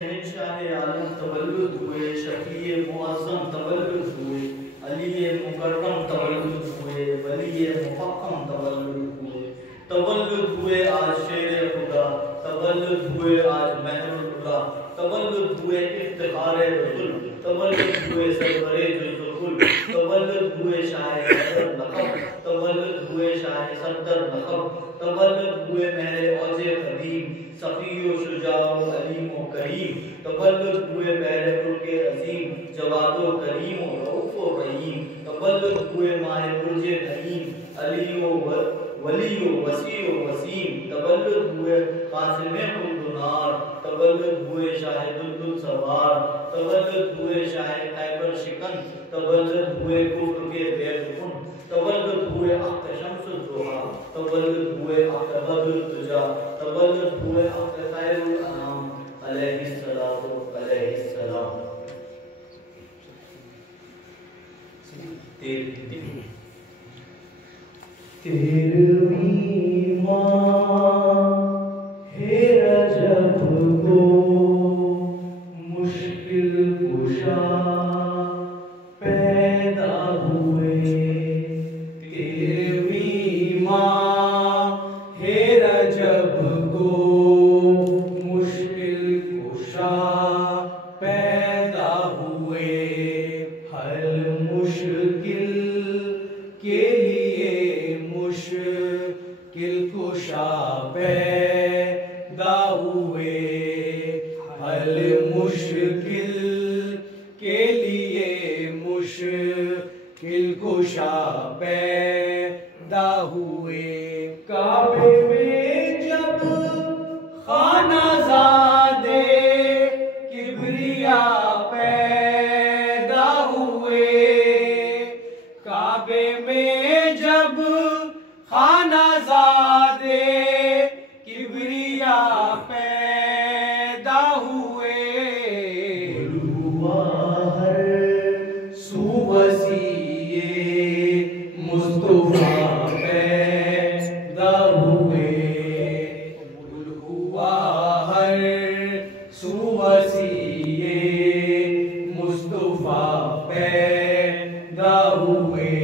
शहंशाह आलम तवल्लुद हुए, शफीए मुअज़्ज़म तवल्लुद हुए, अली मुकर्रम तवल्लुद हुए, वली मुफक्कम तवल्लुद हुए आज शेर खुदा, तवल्लुद हुए आज महरुल्लाह, तवल्लुद हुए इफ्तिखारे रसूल, तवल्लुद हुए सरवरे जुल्कुल, तवल्लुद हुए शाह सदर नक़ब, तवल्लुद हुए शाह सदर नक़ब, तवल्लुद हुए महरे औजे कदीम, सफ़ी शुजाओ अलीम करीम, तवल्लुद हुए बहरे तुर्के अजीम, जवादो करीम रऊफ़ो रहीम, तवल्लुद हुए माहे बुर्जे नईम, अलियो वलियो वसीओ वसीम, तवल्लुद हुए कासिमे खुलदुनार, तवल्लुद हुए शाहिदुल सवार, तवल्लुद हुए शाह खैबर शिकन, तवल्लुद हुए कुफ्र के बेरकुन, तवल्लुद हुए अख्त शम्सुद दुहा, तवल्लुद हुए अख्त बद्रुद तुजा, तवल्लुद हुए अख्त खैरुल अनाम अलैहिस्सलाम। तेरहवीं माह है रजब को मुश्किल कुशा पैदा हुए, तेरहवीं माह है रजब को मुश्किल कुशा पैदा हुए, हल मुश्किल के लिए मुश्किल कुशा पैदा हुए, हल मुश्किल के लिए मुश्किल कुशा पैदा हुए। काबे में जब खानाज़ादे किबरिया पैदा हुए, काबे में जब खानाज़ादे किबरिया पैदा हुए, हुआ हर सुवसीए मुस्तफा पैदा हुए, हुआ हर सुवसीए मुस्तफा पैदा हुए।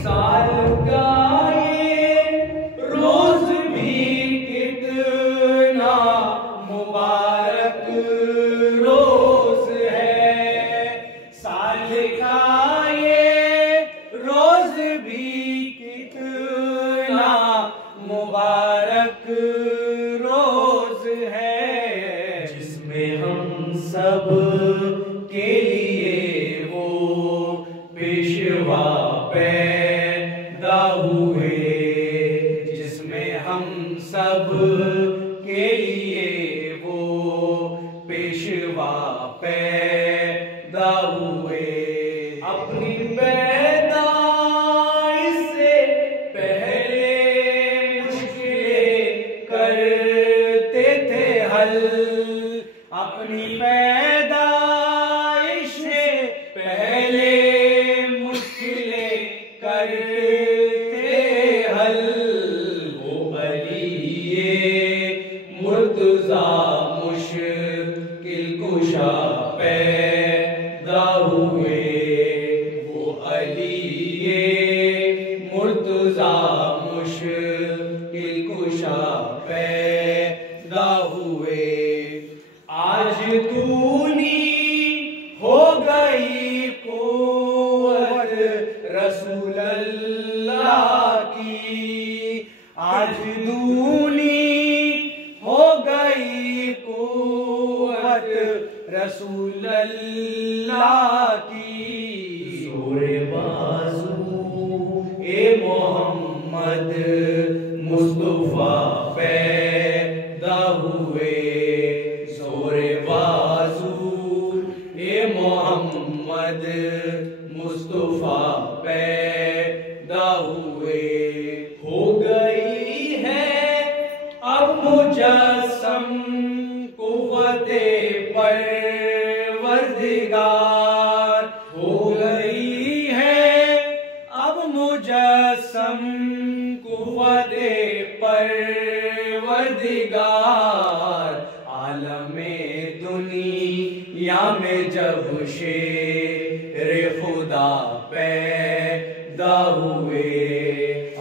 साल का रोज भी कितना मुबारक रोज है, साल का ये रोज भी कितना मुबारक रोज है, जिसमें हम सब के लिए वो पेशवा पैदा हुए, जिसमें हम सब के लिए वो पेशवा पैदा हुए। अपनी पैदाइश से पहले मुश्किलें करते थे हल, अपनी पैदाइश से पहले मुश्किलें करते हल, वो अलीए मुर्तज़ा मुश्किल कुशा पैदा हुए, वो अलीए मुर्तज़ा मुश्किल कुशा पैदा हुए। आज दूनी हो गई कुव्वत रसूल अल्लाह की, आज दूनी हो गई कुव्वत रसूल अल्लाह की, जोरे बाजू ए मोहम्मद मुस्तफा पैदा हुए, जोरे बाजू ए मोहम्मद मुस्तफा पैदा हुए। हो गई है अब मुजस्सम कुव्वते परवरदिगार, हो गई है अब मुजस्सम कुव्वते परवरदिगार, आलमे दुनिया में जब शेर खुदा पैदा हुए,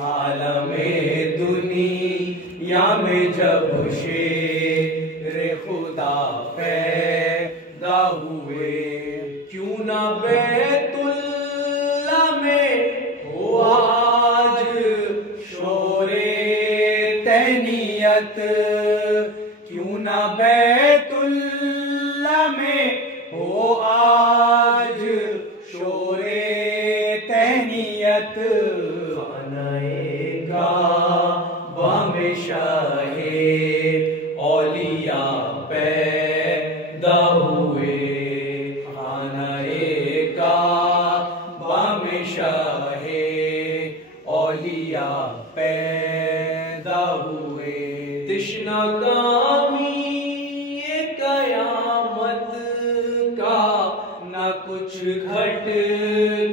आलमे दुनिया में जब शेर खुदा पैदा हुए, क्यों ना बैतुल्ला में हो आज शोरे तहनीयत, क्यों ना बैतुल्ला में हो आज शोरे तहनीयत, खानाएगा में शाहे औलिया पैदा हुए, खानाएगा में शाहे औलिया पैदा हुए, तिश्ना कामी कयामत का न कुछ घट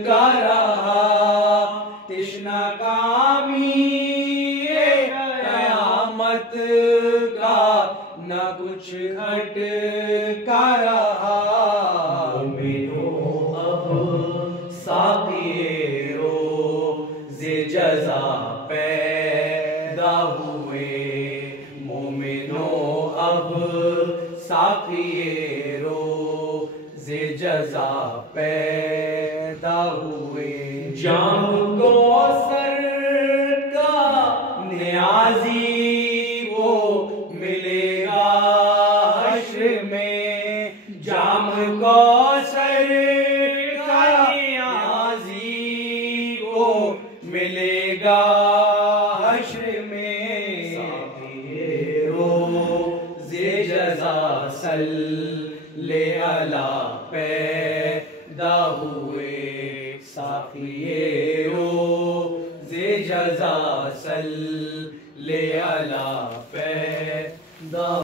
का रहा, तिश्ना कामी कयामत का न कुछ घट का रहा, मोमिनो अब साक़िए रोज़े जज़ा पैदा हुए, मोमिनो अब साक़िए रोज़े जज़ा पैदा हुए, जाम कौसर का नियाज़ी वो मिलेगा हश्र में, जाम कौसर का नियाज़ी वो मिलेगा हश्र में, साक़िए रोज़े जज़ा सल्ले अला पैदा हुए, साक़िए रोज़े जज़ा सल्ले अला पैदा